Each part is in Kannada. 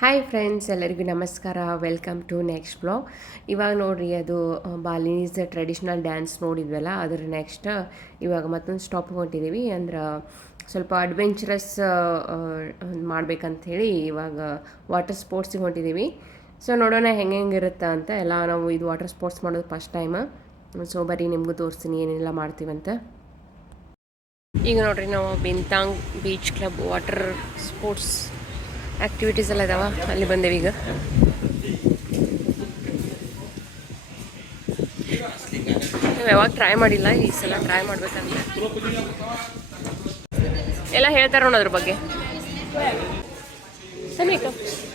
ಹಾಯ್ ಫ್ರೆಂಡ್ಸ್, ಎಲ್ಲರಿಗೂ ನಮಸ್ಕಾರ. Welcome to next blog. ಇವಾಗ ನೋಡ್ರಿ, ಅದು ಬಾಲಿನೀಸ್ ಟ್ರೆಡಿಷ್ನಲ್ ಡ್ಯಾನ್ಸ್ ನೋಡಿದ್ವಲ್ಲ, ಅದರ ನೆಕ್ಸ್ಟ್ ಇವಾಗ ಮತ್ತೊಂದು ಸ್ಟಾಪಿಗೆ ಹೊಂಟಿದ್ದೀವಿ. ಅಂದ್ರೆ ಸ್ವಲ್ಪ ಅಡ್ವೆಂಚರಸ್ ಮಾಡ್ಬೇಕಂಥೇಳಿ ಇವಾಗ ವಾಟರ್ ಸ್ಪೋರ್ಟ್ಸಿಗೆ ಹೊಂಟಿದ್ದೀವಿ. ಸೊ ನೋಡೋಣ ಹೆಂಗಿರುತ್ತೆ ಅಂತ. ಎಲ್ಲ ನಾವು ಇದು ವಾಟರ್ ಸ್ಪೋರ್ಟ್ಸ್ ಮಾಡೋದು ಫಸ್ಟ್ ಟೈಮ್. ಸೊ ಬರೀ ನಿಮಗೂ ತೋರಿಸ್ತೀನಿ ಏನೆಲ್ಲ ಮಾಡ್ತೀವಂತ. ಈಗ ನೋಡ್ರಿ, ನಾವು Bintang beach club water sports activities ಎಲ್ಲ ಇದಾವ, ಅಲ್ಲಿ ಬಂದೇವೆ ಈಗ. ನಾವು ಯಾವಾಗ ಟ್ರೈ ಮಾಡಿಲ್ಲ, ಈ ಸಲ ಟ್ರೈ ಮಾಡ್ಬೇಕಂತ ಎಲ್ಲ ಹೇಳ್ತಾರ ಅದ್ರ ಬಗ್ಗೆ.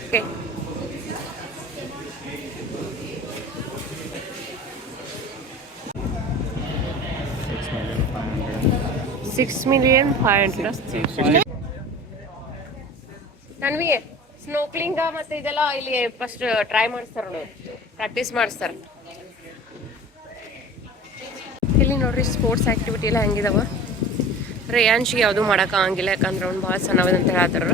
ಓಕೆ, 6,500,000. ನನ್ವಿಗೆ ಸ್ನೋಕ್ಲಿಂಗ ಮತ್ತೆ ಇದೆಲ್ಲ ಇಲ್ಲಿ ಫಸ್ಟ್ ಟ್ರೈ ಮಾಡಿಸ್ತಾರ, ಪ್ರಾಕ್ಟೀಸ್ ಮಾಡಿಸ್ತಾರ. ಇಲ್ಲಿ ನೋಡ್ರಿ ಸ್ಪೋರ್ಟ್ಸ್ ಆಕ್ಟಿವಿಟಿ ಎಲ್ಲ ಹೆಂಗಿದಾವ. ರೇಯಾನ್ಶಿಗೆ ಯಾವುದು ಮಾಡೋಕೆ ಆಗಂಗಿಲ್ಲ, ಯಾಕಂದ್ರೆ ಅವ್ನು ಭಾಳ ಸಣ್ಣವದಂತ ಹೇಳ್ತಾರ.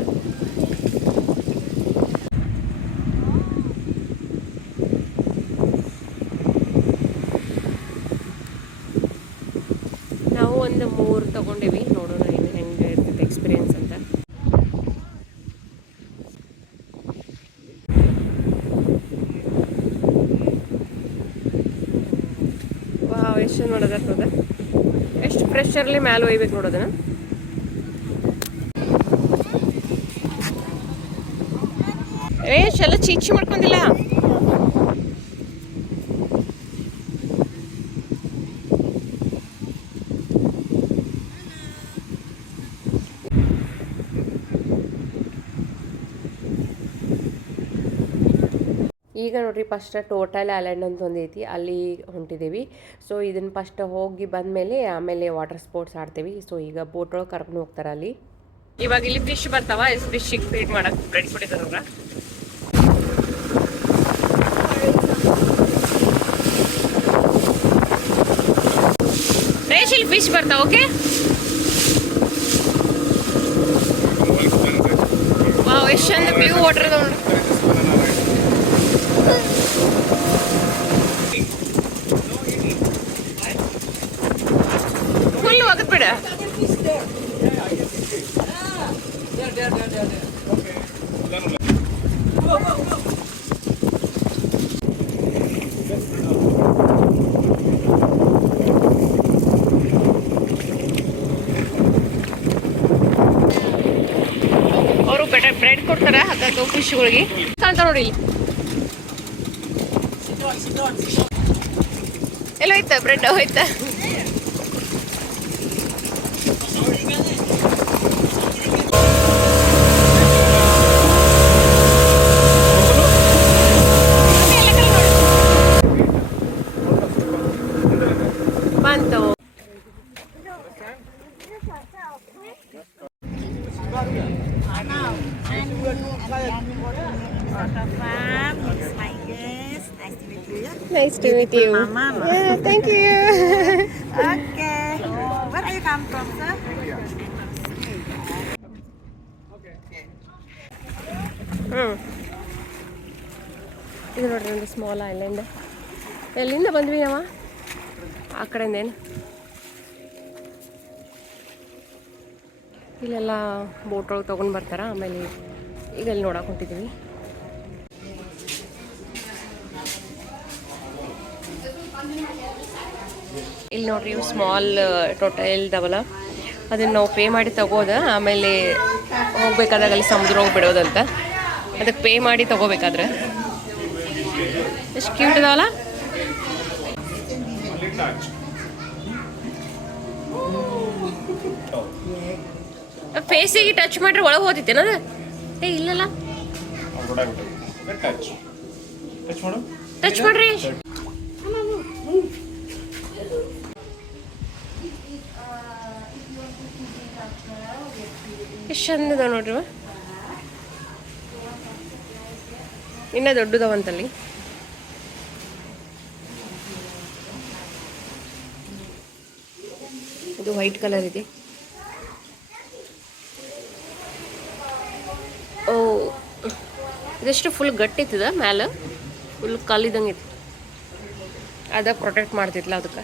ನಾವು ಒಂದು 3 ತಗೊಂಡಿವಿ, ನೋಡೋಣ ಇದು ಹೆಂಗೆ ಇರ್ತೈತೆ ಎಕ್ಸ್ಪೀರಿಯನ್ಸ್ ಅಂತ. ವಾವ್, ಎಷ್ಟು ನೋಡೋದಾಗ್ತದ, ಎಷ್ಟು ಪ್ರೆಷರ್ಲಿ ಮ್ಯಾಲೆ ಒಯ್ಬೇಕು ನೋಡೋದನ್ನ. ಎಲ್ಲ ಚೀಚಿ ಮಾಡ್ಕೊಂಡಿಲ್ಲ. ಈಗ ನೋಡ್ರಿ, ಫಸ್ಟ್ ಟೋಟಲ್ ಐಲ್ಯಾಂಡ್ ಅಂತ ಒಂದೈತಿ, ಅಲ್ಲಿ ಹೊಂಟಿದ್ದೀವಿ. ಸೊ ಇದನ್ನು ಫಸ್ಟ್ ಹೋಗಿ ಬಂದಮೇಲೆ ಆಮೇಲೆ ವಾಟರ್ ಸ್ಪೋರ್ಟ್ಸ್ ಆಡ್ತೀವಿ. ಸೊ ಈಗ ಬೋಟ್ ಒಳಗೆ ಕರ್ಕೊಂಡು ಹೋಗ್ತಾರೆ ಅಲ್ಲಿ. ಇವಾಗ ಇಲ್ಲಿ ಫಿಶ್ ಬರ್ತಾವ, ಫಿಶ್ಶಿಗೆ ಫೀಡ್ ಮಾಡಕ್ಕೆ ರೆಡಿ ಕೊಟ್ಟಿದ್ದಾರ. ರೇಶ್, ಇಲ್ಲಿ ಫಿಶ್ ಬರ್ತಾವ. ಓಕೆ, ವಾವ್, ಎಷ್ಟು ಚಂದ ವ್ಯೂ ವಾಟರ್ ಅದ ನೋಡ್ರಿ. ಫುಲ್ ಹೋಗತ್ ಬಿಡ. ಅವರು ಬ್ರೆಡ್ ಕೊಡ್ತಾರ ಹತ್ತು ಫಿಶ್ಗಳಿಗೆ ಕಾಣ್ತಾ ನೋಡಿ. ಎಲ್ಲ ಹೋಯ್ತ ಬ್ರೆಡ್ ಹೋಯ್ತ. ಬಂತು. Nice to meet you. Mama. Yeah, thank you. Okay. Where are you come from, sir? ಇದು ನೋಡ್ರಿ, ಒಂದು ಸ್ಮಾಲ್ ಐಲ್ಯಾಂಡ್. ಎಲ್ಲಿಂದ ಬಂದ್ವಿ ನಾವು? ಆ ಕಡೆಯಿಂದೇನು. ಇಲ್ಲೆಲ್ಲ ಬೋಟ್ ಒಳಗೆ ತೊಗೊಂಡು ಬರ್ತಾರ. ಆಮೇಲೆ ಈಗ ಅಲ್ಲಿ ನೋಡಕ್ಕೆ ಹೊಂಟಿದ್ದೀವಿ. ಇಲ್ಲಿ ನೋಡ್ರಿ, ಇವು ಸ್ಮಾಲ್ ಟೋಟಲ್ ಇದಾವಲ್ಲ, ಅದನ್ನು ನಾವು ಪೇ ಮಾಡಿ ತಗೋದ. ಆಮೇಲೆ ಹೋಗ್ಬೇಕಾದಾಗ ಅಲ್ಲಿ ಸಮುದ್ರ ಹೋಗಿ ಬಿಡೋದಂತ, ಅದಕ್ಕೆ ಪೇ ಮಾಡಿ ತಗೋಬೇಕಾದ್ರೆ. ಎಷ್ಟು ಕ್ಯೂಟ್ ಇದಾವಲ್ಲ. ಫೇಸಿಗೆ ಟಚ್ ಮಾಡ್ರೆ ಒಳಗೆ ಹೋದಿತ್ತೇನದ? ಏ ಇಲ್ಲಲ್ಲ, ಟಚ್ ಮಾಡ್ರಿ. ಎಷ್ಟು ಚಂದದ ನೋಡ್ರಿ. ಇನ್ನೂ ದೊಡ್ಡದವಂತಲ್ಲಿ. ಇದು ವೈಟ್ ಕಲರ್ ಇದೆ. ಓ, ಇದಷ್ಟು ಫುಲ್ ಗಟ್ಟಿತ್ತದ ಮ್ಯಾಲೆ ಫುಲ್ ಕಲ್ಲಿದಂಗೆ ಇತ್ತು. ಅದ ಪ್ರೊಟೆಕ್ಟ್ ಮಾಡ್ತಿದ್ಲ ಅದಕ್ಕೆ.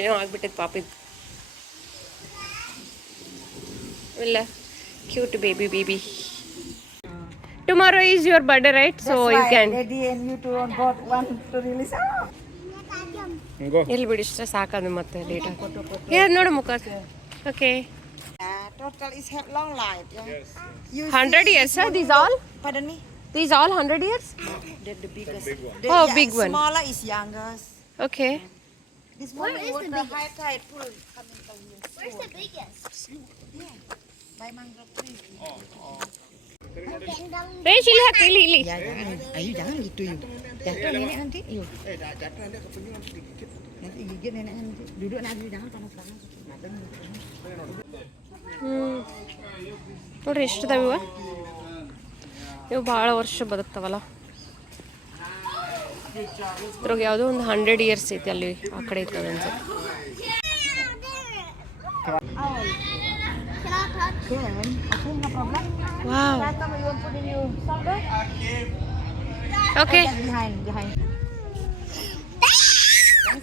ಏನೋ ಆಗ್ಬಿಟ್ಟಿತ್ತು ಪಾಪಿದ್ದು. ಇಲ್ಲ cute baby. Tomorrow is your birthday, right? So you can. Daddy and you two on board want to release. ಇಲ್ಲಿ ಬಿಡಿ ಇಷ್ಟ ಸಾಕದು ಮತ್ತೆ ಲೇಟ್ ಆಗಿ ನೋಡು ಮುಖ. Okay Total is have long life. Yeah. You 100 years, sir. These all? Pardon me. These all 100 years? The biggest. Oh, big one. Smaller is youngest. Okay. This one is the high tide full coming from here. Where's the biggest? Yeah. By mangrove tree. Range ಇಲ್ಲಿ. Ya jangan, ayo jangan gitu yuk. Jatuh nenek nanti, yuk. Nanti gigit nenek nanti. Duduk nanti jangan panas-panas. ನೋಡ್ರಿ ಎಷ್ಟಿದಾವ ಇವ. ಇವು ಭಾಳ ವರ್ಷ ಬದುಕ್ತಾವಲ್ಲ. ಇದ್ರಾಗ ಯಾವುದೋ ಒಂದು 100 ಇಯರ್ಸ್ ಐತಿ ಅಲ್ಲಿ ಆ ಕಡೆ ಇರ್ತದೆ ಅನ್ಸುತ್ತೆ. No problem. Wow. Come, you want put in your shoulder? Okay. Behind. Yang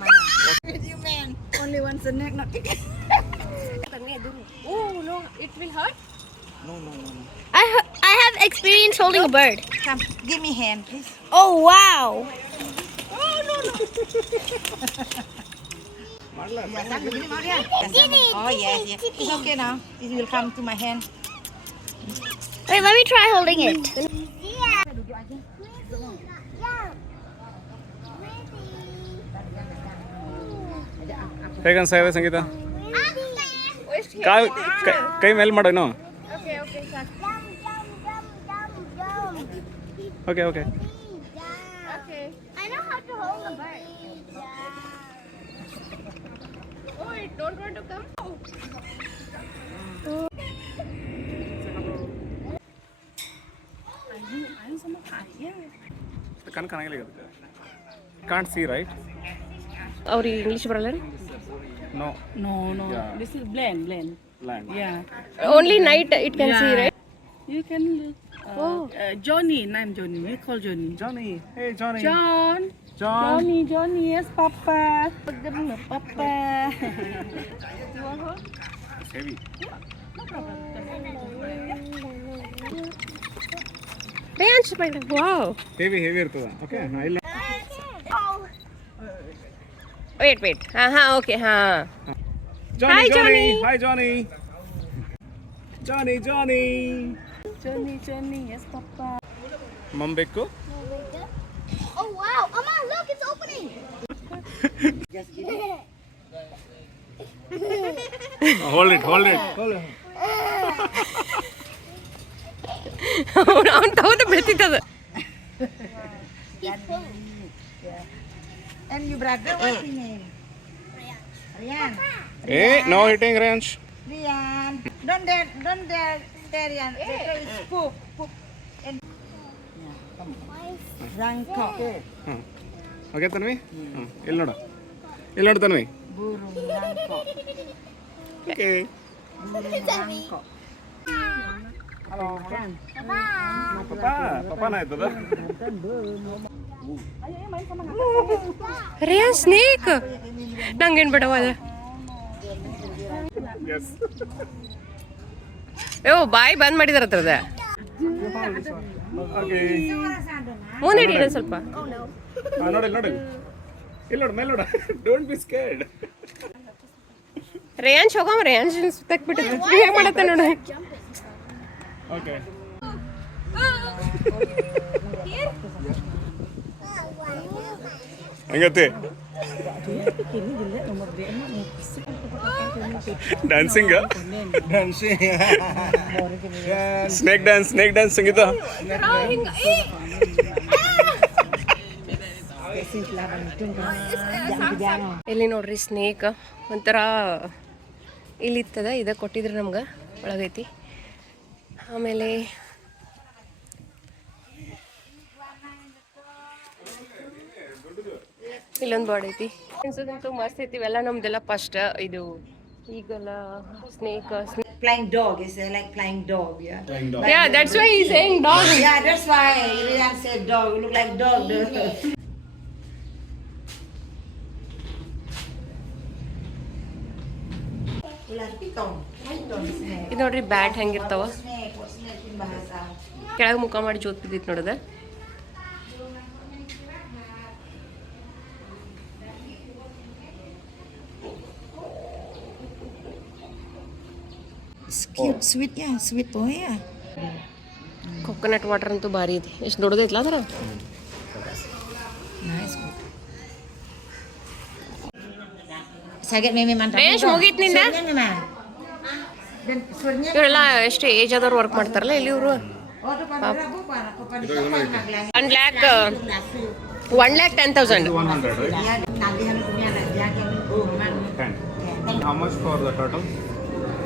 mana? You man. Only one snack, not chicken. Oh no, it will hurt. No. I have experience holding a bird. Come, give me hand, please. Oh wow! Biasa begini mau dia? Oh yes. It's okay now. It will come to my hand. Wait, let me try holding it. ಹೇಗನ್ಸ ಇದೆ ಸಂಗೀತ? ಕೈ ಮೇಲೆ ಮಾಡೋನು. Okay I know how to hold a bird. Oh, it don't want to come. ಕಣ್ ಕಾಣಂಗಿಲ್ಲ. Can't see right? ಅವ್ರಿಗೆ ಇಂಗ್ಲಿಷ್ ಬರಲ್ಲ? No. Yeah. This is blend. Land. Yeah. Only night it can see, right? You can. Johnny, name Johnny. You call Johnny. Johnny. Hey Johnny. John. Johnny. Yes, Papa. Papa. It's heavy. Wow. Heavy ಇರ್ತದ. Okay. ಇಲ್ಲ. Wait. Okay, Johnny. Hi, Johnny. Hi Johnny. Johnny. Yes, Papa. ಮಂಬೇಕು. Oh wow! Amma, look, it's opening. Hold it. ಅವ್ನು ತಗೊಂಡು ಬಿಡ್ತಿತ್ತದ. And your brother, what's his name? Rian. Hey, no hitting range. Rian. Don't dare, Rian. That is poop. And Rangkok. Okay Tanvi. ಇಲ್ಲಿ ನೋಡು Tanvi. Burung Rangkok. Okay. Rangkok. Hello ಪಪ್ಪಾನ ಆಯ್ತದ. ರೇಯನ್ ಸ್ನೇಕ್ ನಂಗೇನು ಬಿಡವ ಅದ. ಎಸ್. ಬಾಯಿ ಬಂದ್ ಮಾಡಿದಾರ ಹತ್ರದ. ಓಕೆ. ಮುಂದೆ ಇಡಿ ಸ್ವಲ್ಪ. ನೋಡಿ ಮೇಲೆ ನೋಡು. Don't be scared. ರೇಯನ್ಸ್ ಹೋಗಮ್ಮ. ರೇಯನ್ಸ್ ಸುತ್ತಕ್ ಬಿಟ್ಟು ಹೇಗೆ ಮಾಡತ್ತೆ ನೋಡು. ಓಕೆ. ಹಂಗತ್ತೆ ಡ್ಯಾನ್ಸಿಂಗ್ ಸ್ನೇಕ್ ಡ್ಯಾನ್ಸ್ ಸಂಗೀತ. ಇಲ್ಲಿ ನೋಡ್ರಿ ಸ್ನೇಕ್ ಒಂಥರ ಇಲ್ಲಿತ್ತದ. ಇದ ಕೊಟ್ಟಿದ್ರು ನಮ್ಗೆ, ಒಳಗೈತಿ. ಆಮೇಲೆ ಇಲ್ಲೊಂದು ಬಾರ್ಡ್ ಐತಿ. ಮಸ್ತ್ ಐತಿ. ಇವೆಲ್ಲ ನಮ್ದೆಲ್ಲ ಫಸ್ಟ್ ಇದು. ಈಗೆಲ್ಲ snake flying dog. It's like flying dog, yeah. Flying dog. Yeah, that's why he's saying dog. Yeah, that's why Rian said dog. You look like dog. Ular piton. Piton snake. ಇದು ನೋಡ್ರಿ bat ಹೆಂಗಿರ್ತಾವ Snake. What snake in bahasa? ಕೆಳಗೆ ಮುಖ ಮಾಡಿ ಜೋತ್ ಬಿದ್ದಿತ್ತು ನೋಡದ. It's cute, sweet, yeah, sweet boy, yeah. Coconut water ಅಂತೂ ಭಾರಿ ಇದೆ. ಎಷ್ಟು ದೊಡ್ಡದೈತ್ಲ ಅದರ. Nice. Sakit meme mantap. ರೇಷ್ ಮುಗೀತ್ ನಿಂದ? Dan sebenarnya ಇವರೆಲ್ಲ ಎಷ್ಟು ಏಜ್ ಆದವ್ರು ವರ್ಕ್ ಮಾಡ್ತಾರಲ್ಲ ಇಲ್ಲಿ ಇವರು. oh depan berapa Pak? 1,10,000. 100, right? Ya, nanti harus punya anak dia yang 10. How much for the turtle?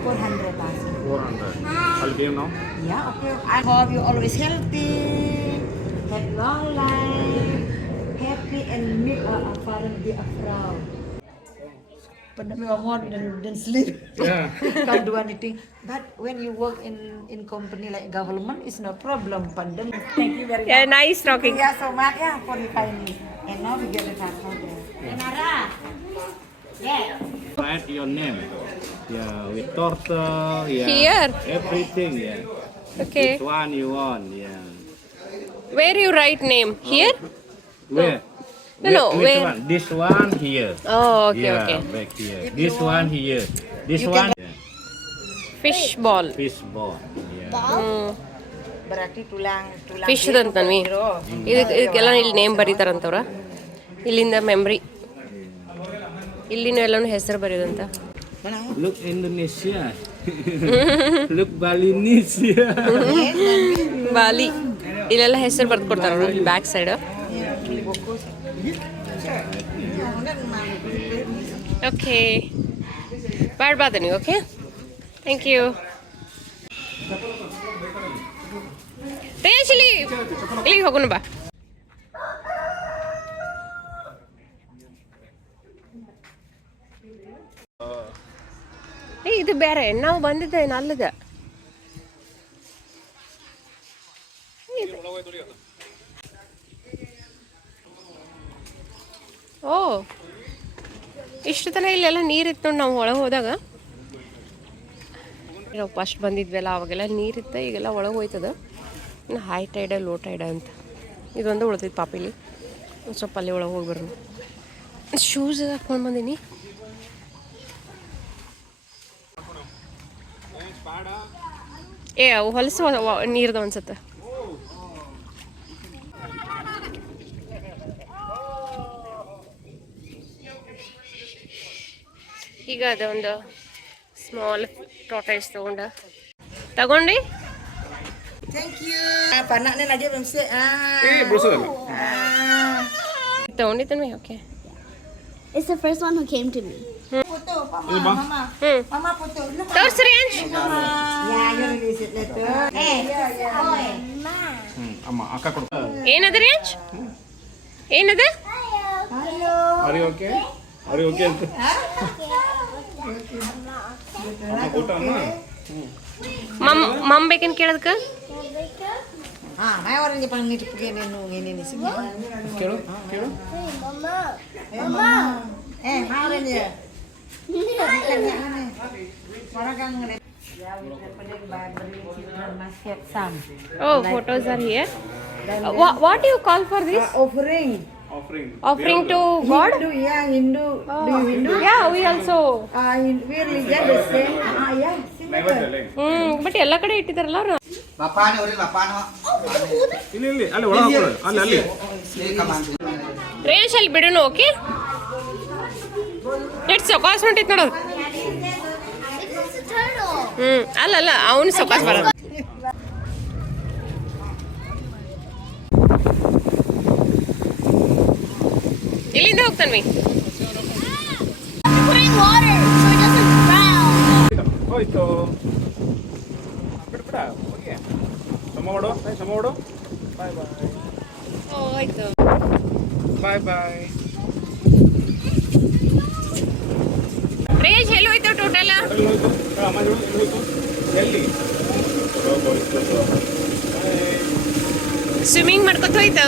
400 Pak. 400. I'll give now. Yeah, okay. I hope you always healthy, have long life, happy and meet a father be a proud. Pandemi more than sleep. Yeah. Can't do anything. But when you work in company like government, it's no problem. Pandemic. Thank you very much. Yeah, nice talking. Yeah, so much yeah for the kindness. And now we get the passport there. Nara. Yeah. Write your name. Yeah, with turtle. Yeah. Here? Everything. Yeah. Okay. Which one you want? Yeah. Where you write name? Here? Where? No, Which where? one? This one here. Oh, okay, Yeah, okay. back here. This one here. This You one. Yeah. Fish ball. Fish ball. Yeah. Berarti tulang fish ಅಂತನ್ವಿ ಇದಕ್ಕೆಲ್ಲ ಇಲ್ಲಿ ನೇಮ್ ಬರೀತಾರಂತವ್ರ ಇಲ್ಲಿಂದ ಮೆಮ್ರಿ ಇಲ್ಲಿನೂ ಎಲ್ಲನೂ ಹೆಸರು ಬರೆಯೋದಂತ Look Indonesia. Look Balinese. ಬಾಲಿ ಇಲ್ಲೆಲ್ಲ ಹೆಸರು ಬರ್ದು ಕೊಡ್ತಾರ ಬ್ಯಾಕ್ ಸೈಡ್ ಓಕೆ ಮಾಡ್ಬಾದ ನೀವು ಓಕೆ ಥ್ಯಾಂಕ್ ಯು ರೇಷ್ ಇಲ್ಲಿಗೆ ಹೋಗೋಣ ಬಾ ಏ ಇದು ಬೇರೆ ನಾವು ಬಂದಿದ್ದೆ ಅಲ್ಲದ ಓ ಇಷ್ಟು ತನಕ ಇಲ್ಲೆಲ್ಲ ನೀರಿತ್ತು ನೋಡಿ ನಾವು ಒಳಗೆ ಹೋದಾಗ ನಾವು ಫಸ್ಟ್ ಬಂದಿದ್ವಲ್ಲ ಅವಾಗೆಲ್ಲ ನೀರಿತ್ತು ಈಗೆಲ್ಲ ಒಳಗೆ ಹೋಯ್ತದ ಇನ್ನು ಹೈ ಟೈಡ ಲೋ ಟೈಡ ಅಂತ ಇದೊಂದು ಉಳ್ತೈತೆ ಪಾಪ ಇಲ್ಲಿ ಒಂದು ಸ್ವಲ್ಪ ಅಲ್ಲಿ ಒಳಗೆ ಹೋಗಿ ಬರೋಣ ಶೂಸ್ ಹಾಕ್ಕೊಂಡು ಬಂದೀನಿ ಏ ಅವು ಹೊಲಸು ನೀರ್ದು ಅನ್ಸತ್ತೆ ಈಗ ಅದೊಂದು ಸ್ಮಾಲ್ ಟಾಟೈಸ್ ತಗೊಂಡು Thank you. Apa anaknya lagi belum sih? Brussels. ತಗೊಂಡಿದ್ದಾನೆ okay It's the first one who came to me. Foto, mama. Mama foto. Look. ತೋರ್ಸ್ರಿ ಅಂಶ್ Ya, you release it later. Boy. ಅಮ್ಮ ಅಕ್ಕ ಕೊಡು. ಏನದ್ರಿ ಅಂಶ್ ಏನದ Are you okay? Are you okay ಅಂತ? ಅಮ್ಮ ಊಟ ಅಮ್ಮ? ಮಮ್ ಬೇಕೇನು ಕೇಳೋದಕ್ಕೆ May orang Jepang ni pergi ini ni semua. ಕೇಳು ಕೇಳು. Mama. Mau orang dia. Orang kan ngene. Ya, kita pergi beri children basket sam. Oh, photos are here. What do you call for this? Offering. Offering to God? Hindu, yeah, Hindu. Do you Hindu? Yeah, we also. We religion the same. Yeah, similar. But ಎಲ್ಲ ಕಡೆ ಇಟ್ಟಿದಾರಲ್ಲ ಅವ್ರು ಇಲ್ಲಿ ಇಲ್ಲಿ ಅಲ್ಲಿ ಒಳಗೆ ಹಾಕೊಳ್ಳಿ ಅಲ್ಲಿ ಅಲ್ಲಿ ರೇಷ್ ಅಲ್ಲಿ ಬಿಡೋಣ ಓಕೆ ಎಷ್ಟು ಸೊಕಾಸ್ ಹೊಂಟೈತೆ ನೋಡೋದು It's a turtle. ಅಲ್ಲ ಅವನು ಸೊಕಾಸ್ ಬರೋದು ಇಲ್ಲಿಂದ ಹೋಗ್ತಾನ್ವಿ Putting water so it doesn't drown. ಹೋಯ್ತು ಬಿಡ ಓಕೆ ಸಮ ಮಾಡು ಸಮ ಮಾಡು ಬಾಯ್ ಬಾಯ್ ಆಯ್ತು ಬಾಯ್ ಬಾಯ್ ರೇಷ್ ಎಲ್ಲಿ ಹೋಯ್ತು ಟೋಟಲ್ ಅಮ್ಮ ಹೋಯ್ತು ಎಲ್ಲಿ ಸ್ವಿಮ್ಮಿಂಗ್ ಮಾಡ್ಕೊತ ಹೋಯ್ತು.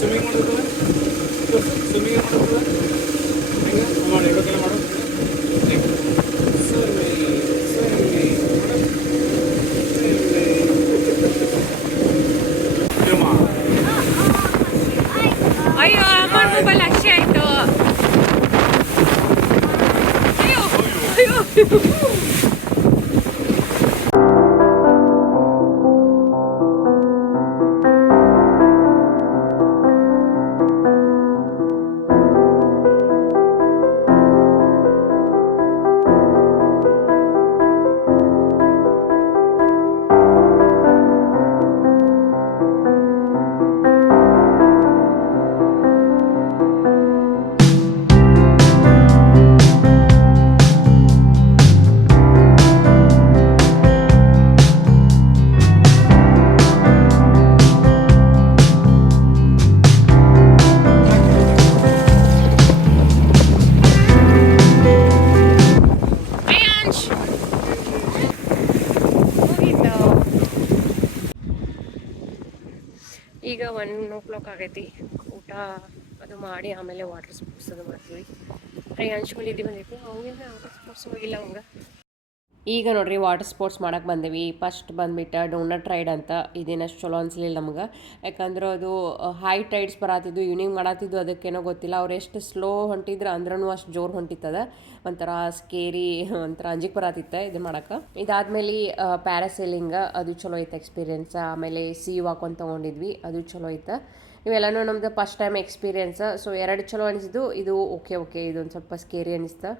ಸ್ವಿಮ್ಮಿಂಗ್ ಮಾಡೋದು ಸ್ವಿಮ್ಮಿಂಗ್ ಮಾಡೋದು ಹೆಂಗೆ ಮಾಡಿ ಎರಡು ಕೈ ಮಾಡು ಅಯ್ಯೋ ಅಮ್ಮನ ಮೊಬೈಲ್ ಅಷ್ಟೇ ಆಯ್ತು. ಅಯ್ಯೋ ಅಯ್ಯೋ ಈಗ 1 ಆಗೈತಿ. ಊಟ ಅದು ಮಾಡಿ ಆಮೇಲೆ ವಾಟರ್ ಸ್ಪೋರ್ಟ್ಸ್ ಅದು ಮಾಡ್ತೀವಿ. ಪ್ರಿಯಾಂಶ್ ಮಲಿದ್ದು ಬಂದೈತಿ, ಅವಂಗಿಂದ ವಾಟರ್ ಸ್ಪೋರ್ಟ್ಸ್ ಹೋಗಿಲ್ಲ ಅವಂಗ. ಈಗ ನೋಡ್ರಿ ವಾಟರ್ ಸ್ಪೋರ್ಟ್ಸ್ ಮಾಡಕ್ಕೆ ಬಂದೇವಿ. ಫಸ್ಟ್ ಬಂದ್ಬಿಟ್ಟು ಡೋನಟ್ ರೈಡ್ ಅಂತ. ಇದೇನಷ್ಟು ಚಲೋ ಅನ್ಸಲಿಲ್ಲ ನಮ್ಗೆ, ಯಾಕಂದ್ರೆ ಅದು ಹೈ ಟೈಡ್ಸ್ ಬರತ್ತಿದ್ದು, ಈವ್ನಿಂಗ್ ಮಾಡತ್ತಿದ್ದು, ಅದಕ್ಕೇನೋ ಗೊತ್ತಿಲ್ಲ. ಅವ್ರು ಎಷ್ಟು ಸ್ಲೋ ಹೊಂಟಿದ್ರು ಅಂದ್ರೂ ಅಷ್ಟು ಜೋರು ಹೊಂಟಿತ್ತದ. ಒಂಥರ ಸ್ಕೇರಿ, ಒಂಥರ ಅಂಜಿಕೆ ಬರತ್ತಿತ್ತು ಇದು ಮಾಡಕ್ಕೆ. ಇದಾದ್ಮೇಲೆ ಪ್ಯಾರಾಸೇಲಿಂಗ್ ಅದು ಚಲೋ ಐತೆ ಎಕ್ಸ್ಪೀರಿಯೆನ್ಸ್. ಆಮೇಲೆ ಸಿ ವಾಕ್ ತೊಗೊಂಡಿದ್ವಿ, ಅದು ಚಲೋ ಐತೆ. ಇವೆಲ್ಲನೂ ನಮ್ದು ಫಸ್ಟ್ ಟೈಮ್ ಎಕ್ಸ್ಪೀರಿಯೆನ್ಸ್. ಸೊ 2 ಚಲೋ ಅನಿಸಿದ್ದು. ಇದು ಓಕೆ ಇದೊಂದು ಸ್ವಲ್ಪ ಸ್ಕೇರಿ ಅನಿಸ್ತು.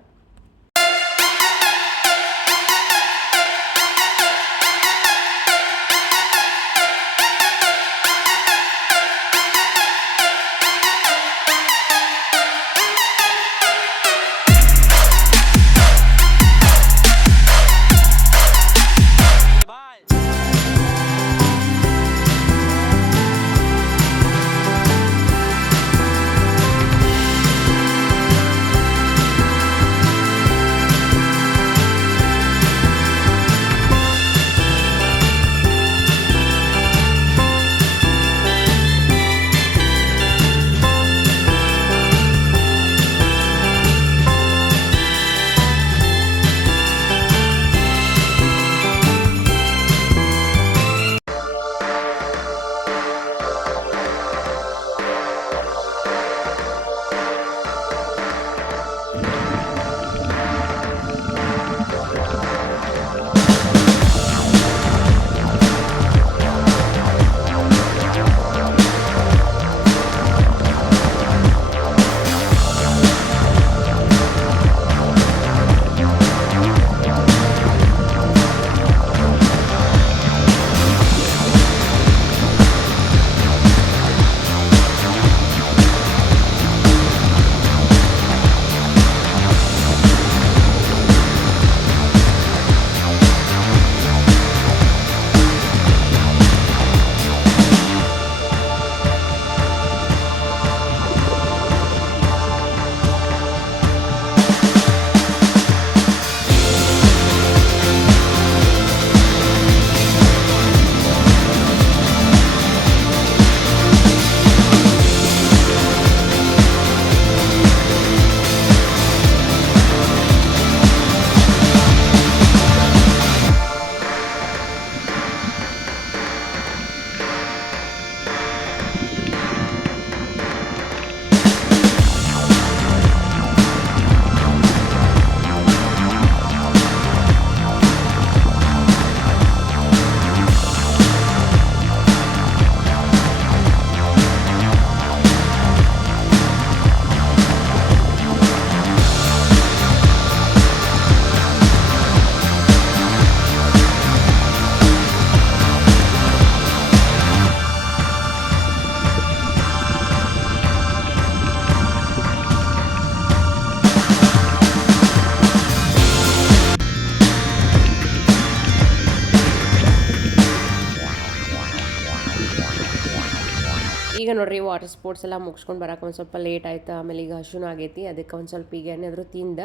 ಈಗ ನೋಡ್ರಿ ವಾಟರ್ ಸ್ಪೋರ್ಟ್ಸ್ ಎಲ್ಲ ಮುಗಿಸ್ಕೊಂಡು ಬರೋಕೆ ಒಂದು ಸ್ವಲ್ಪ ಲೇಟ್ ಆಯಿತು. ಆಮೇಲೆ ಈಗ ಹಶುನೂ ಆಗೈತಿ, ಅದಕ್ಕೆ ಒಂದು ಸ್ವಲ್ಪ ಈಗ ಏನಾದರೂ ತಿಂದ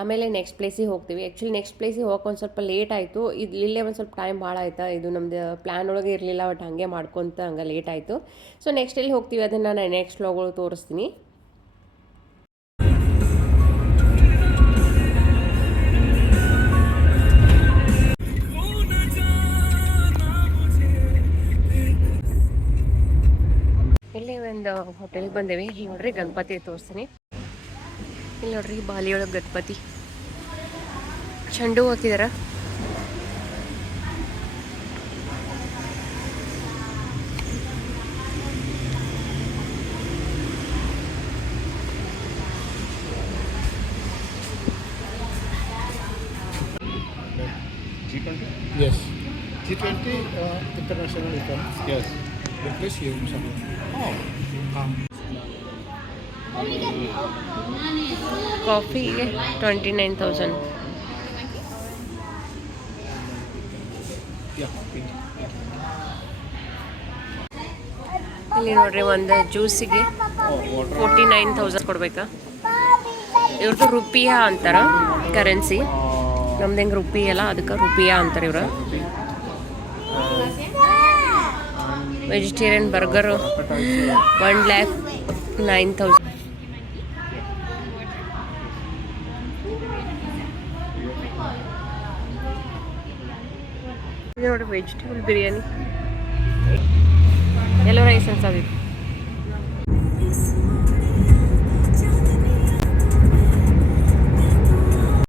ಆಮೇಲೆ ನೆಕ್ಸ್ಟ್ ಪ್ಲೇಸಿಗೆ ಹೋಗ್ತೀವಿ. ಆ್ಯಕ್ಚುಲಿ ನೆಕ್ಸ್ಟ್ ಪ್ಲೇಸಿಗೆ ಹೋಗೋಕೆ ಒಂದು ಸ್ವಲ್ಪ ಲೇಟ್ ಆಯಿತು. ಇದು ಇಲ್ಲೇ ಒಂದು ಸ್ವಲ್ಪ ಟೈಮ್ ಭಾಳ ಆಯ್ತು. ಇದು ನಮ್ಮದು ಪ್ಲ್ಯಾನ್ ಒಳಗೆ ಇರಲಿಲ್ಲ, ಬಟ್ ಹಾಗೆ ಮಾಡ್ಕೊತ ಹಂಗೆ ಲೇಟ್ ಆಯಿತು. ಸೊ ನೆಕ್ಸ್ಟ್ ಎಲ್ಲಿ ಹೋಗ್ತೀವಿ ಅದನ್ನು ನಾನು ನೆಕ್ಸ್ಟ್ ವ್ಲಾಗ್ಗಳು ತೋರಿಸ್ತೀನಿ. ಇಲ್ಲಿ ಒಂದು ಹೋಟೆಲ್ಗೆ ಬಂದೇವಿ. ನೋಡ್ರಿ ಗಣಪತಿ ತೋರಿಸ್ತೀನಿ. ಇಲ್ಲಿ ನೋಡ್ರಿ ಬಾಲಿಯೊಳಗೆ ಗಣಪತಿ ಚೆಂಡು ಹಾಕಿದಾರ. G20? Yes. G20 international event. Yes. The place here in Sabah. ಕಾಫಿಗೆ 29,000. Yeah. ಇಲ್ಲಿ ನೋಡ್ರಿ ಒಂದು ಜ್ಯೂಸಿಗೆ 49,000 ಕೊಡ್ಬೇಕಾ. ಇವ್ರದ್ದು ರುಪಿಯಾ ಅಂತಾರ ಕರೆನ್ಸಿ, ನಮ್ದು ಹೆಂಗೆ ರುಪಿ ಅಲ್ಲ ಅದಕ್ಕೆ ರುಪಿಯಾ ಅಂತಾರೆ ಇವ್ರು. Vegetarian burger 1,09,000. ಇದು ನೋಡಿ ವೆಜಿಟೇಬಲ್ ಬಿರಿಯಾನಿ, ಎಲ್ಲೋ ರೈಸ್ ಅನ್ಸೋದಿತ್ತು.